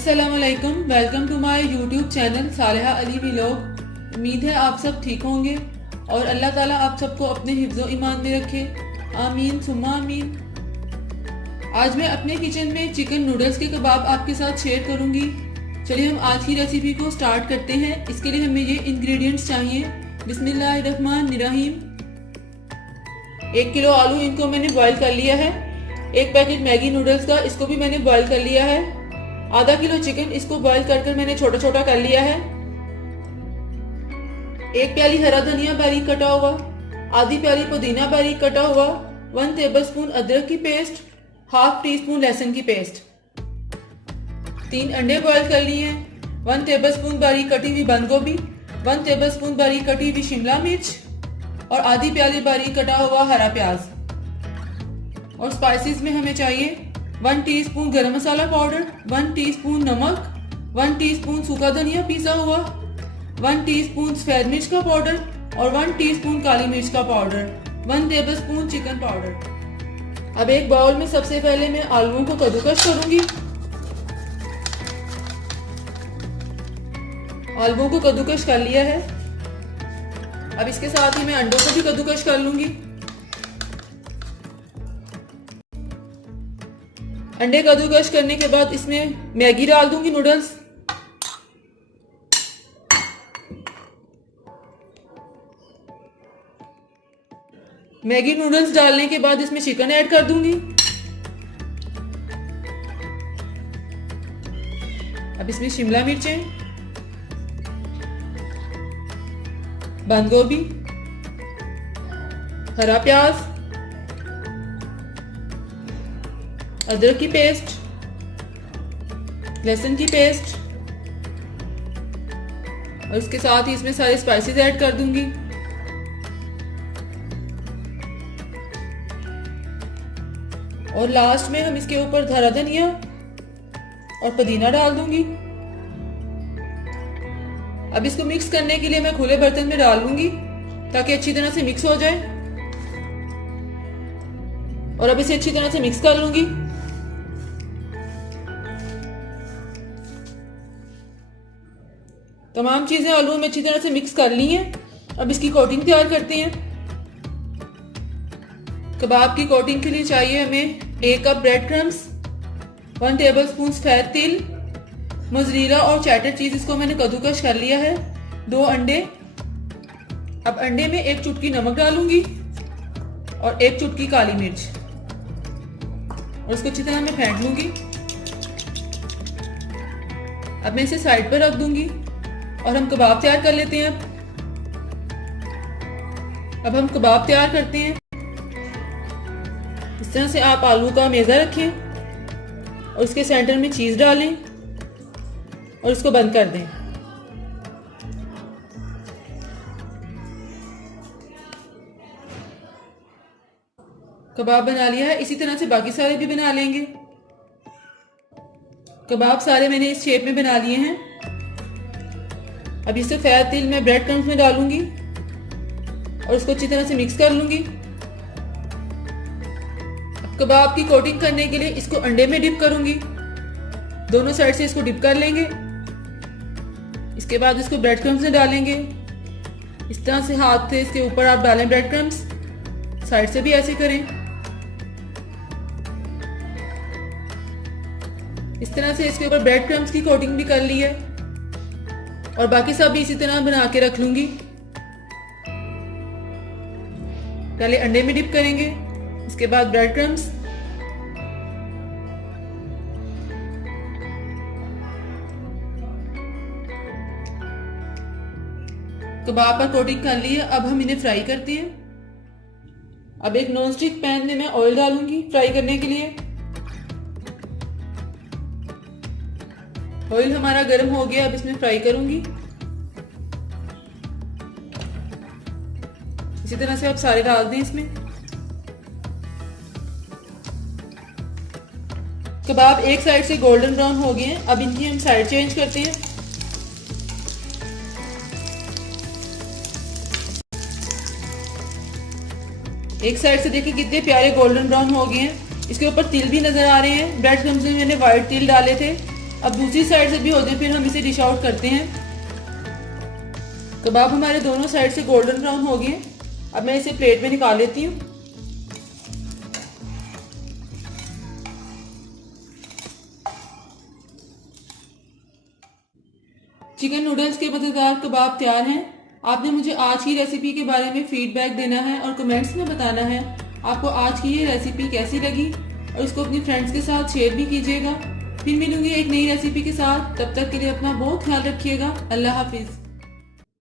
अस्सलामुअलैकुम, welcome to my YouTube channel Saleha Ali vlog. उम्मीद है आप सब ठीक होंगे और अल्लाह ताला आप सबको अपने हिफ्ज़ो ईमान में रखे, आमीन सुम्मा आमीन। आज मैं अपने किचन में चिकन नूडल्स के कबाब आपके साथ शेयर करूंगी। चलिए हम आज की रेसिपी को स्टार्ट करते हैं। इसके लिए हमें ये इंग्रेडिएंट्स चाहिए। बिस्मिल्लाहिर्रहमानिर्रहीम। 1 किलो आलू, इनको मैंने बॉईल कर लिया है। 1 पैकेट मैगी नूडल्स का, इसको भी मैंने बॉईल कर लिया है। आधा किलो चिकन, इसको बॉईल कर मैंने छोटा छोटा कर लिया है। 1 प्याली हरा धनिया बारीक कटा हुआ, आधी प्याली पुदीना बारीक कटा हुआ, 1 टेबलस्पून अदरक की पेस्ट, हाफ टी स्पून लहसुन की पेस्ट। 3 अंडे बॉईल कर लिए हैं। 1 टेबलस्पून बारीक कटी हुई बंद गोभी, 1 टेबलस्पून बारीक कटी हुई शिमला मिर्च और आधी प्याली बारीक कटा हुआ हरा प्याज। और स्पाइसेस में हमें चाहिए 1 टीस्पून गरम मसाला पाउडर, 1 टीस्पून नमक, 1 टीस्पून सूखा धनिया पीसा हुआ, 1 टीस्पून सफेद मिर्च का पाउडर और 1 टीस्पून काली मिर्च का पाउडर, 1 टेबलस्पून चिकन पाउडर। अब एक बाउल में सबसे पहले मैं आलूओं को कद्दूकस करूंगी। आलूओं को कद्दूकस कर लिया है। अब इसके साथ ही मैं अंडों को भी कद्दूकस कर लूंगी। अंडे कद्दूकस करने के बाद इसमें मैगी डाल दूंगी नूडल्स। मैगी नूडल्स डालने के बाद इसमें चिकन ऐड कर दूंगी। अब इसमें शिमला मिर्चें, बंद गोभी, हरा प्याज, अदरक की पेस्ट, लहसुन की पेस्ट और इसके साथ ही इसमें सारे स्पाइसेस ऐड कर दूंगी। और लास्ट में हम इसके ऊपर हरा धनिया और पुदीना डाल दूंगी। अब इसको मिक्स करने के लिए मैं खुले बर्तन में डाल लूंगी ताकि अच्छी तरह से मिक्स हो जाए। और अब इसे अच्छी तरह से मिक्स कर लूंगी। तमाम चीजें आलू में अच्छी तरह से मिक्स कर ली हैं। अब इसकी कोटिंग तैयार करते हैं। कबाब की कोटिंग के लिए चाहिए हमें 1 कप ब्रेड क्रम्स, 1 टेबलस्पून सफेद तिल, मोज़रेला और चेडर चीज, इसको मैंने कद्दूकस कर लिया है, 2 अंडे। अब अंडे में 1 चुटकी नमक डालूंगी और 1 चुटकी काली मिर्च और इसको अच्छी तरह मैं फेंट लूंगी। अब मैं इसे साइड पर रख दूंगी और हम कबाब तैयार कर लेते हैं। अब हम कबाब तैयार करते हैं। इस तरह से आप आलू का मेज़ा रखें और उसके सेंटर में चीज डालें और इसको बंद कर दें। कबाब बना लिया है। इसी तरह से बाकी सारे भी बना लेंगे। कबाब सारे मैंने इस शेप में बना लिए हैं। अब इसे सफेद तिल मैं ब्रेड क्रम्स में डालूंगी और इसको अच्छी तरह से मिक्स कर लूंगी। अब कबाब की कोटिंग करने के लिए इसको अंडे में डिप करूंगी। दोनों साइड से इसको डिप कर लेंगे। इसके बाद इसको ब्रेड क्रम्स में डालेंगे। इस तरह से हाथ से इसके ऊपर आप डालें ब्रेड क्रम्स, साइड से भी ऐसे करें। इस तरह से इसके ऊपर ब्रेड क्रम्स की कोटिंग भी कर ली है और बाकी सब भी इसी तरह बना के रख लूंगी। पहले अंडे में डिप करेंगे, इसके बाद ब्रेड क्रम्स, कबाब पर कोटिंग कर ली है। अब हम इन्हें फ्राई करते हैं। अब एक नॉन स्टिक पैन में मैं ऑयल डालूंगी फ्राई करने के लिए। ऑयल हमारा गर्म हो गया। अब इसमें फ्राई करूंगी। इसी तरह से आप सारे डाल दें इसमें। कबाब एक साइड से गोल्डन ब्राउन हो गए हैं। अब इनकी हम साइड चेंज करते हैं। एक साइड से देखिए कितने प्यारे गोल्डन ब्राउन हो गए हैं। इसके ऊपर तिल भी नजर आ रहे हैं। ब्रेड क्रम्स में मैंने व्हाइट तिल डाले थे अब दूसरी साइड से भी हो जाए फिर हम इसे डिश आउट करते हैं। कबाब हमारे दोनों साइड से गोल्डन ब्राउन हो गए। अब मैं इसे प्लेट में निकाल लेती हूँ। चिकन नूडल्स के मज़ेदार कबाब तैयार हैं। आपने मुझे आज की रेसिपी के बारे में फीडबैक देना है और कमेंट्स में बताना है आपको आज की ये रेसिपी कैसी लगी, और इसको अपनी फ्रेंड्स के साथ शेयर भी कीजिएगा। फिर मिलूंगी एक नई रेसिपी के साथ। तब तक के लिए अपना बहुत ख्याल रखिएगा। अल्लाह हाफिज।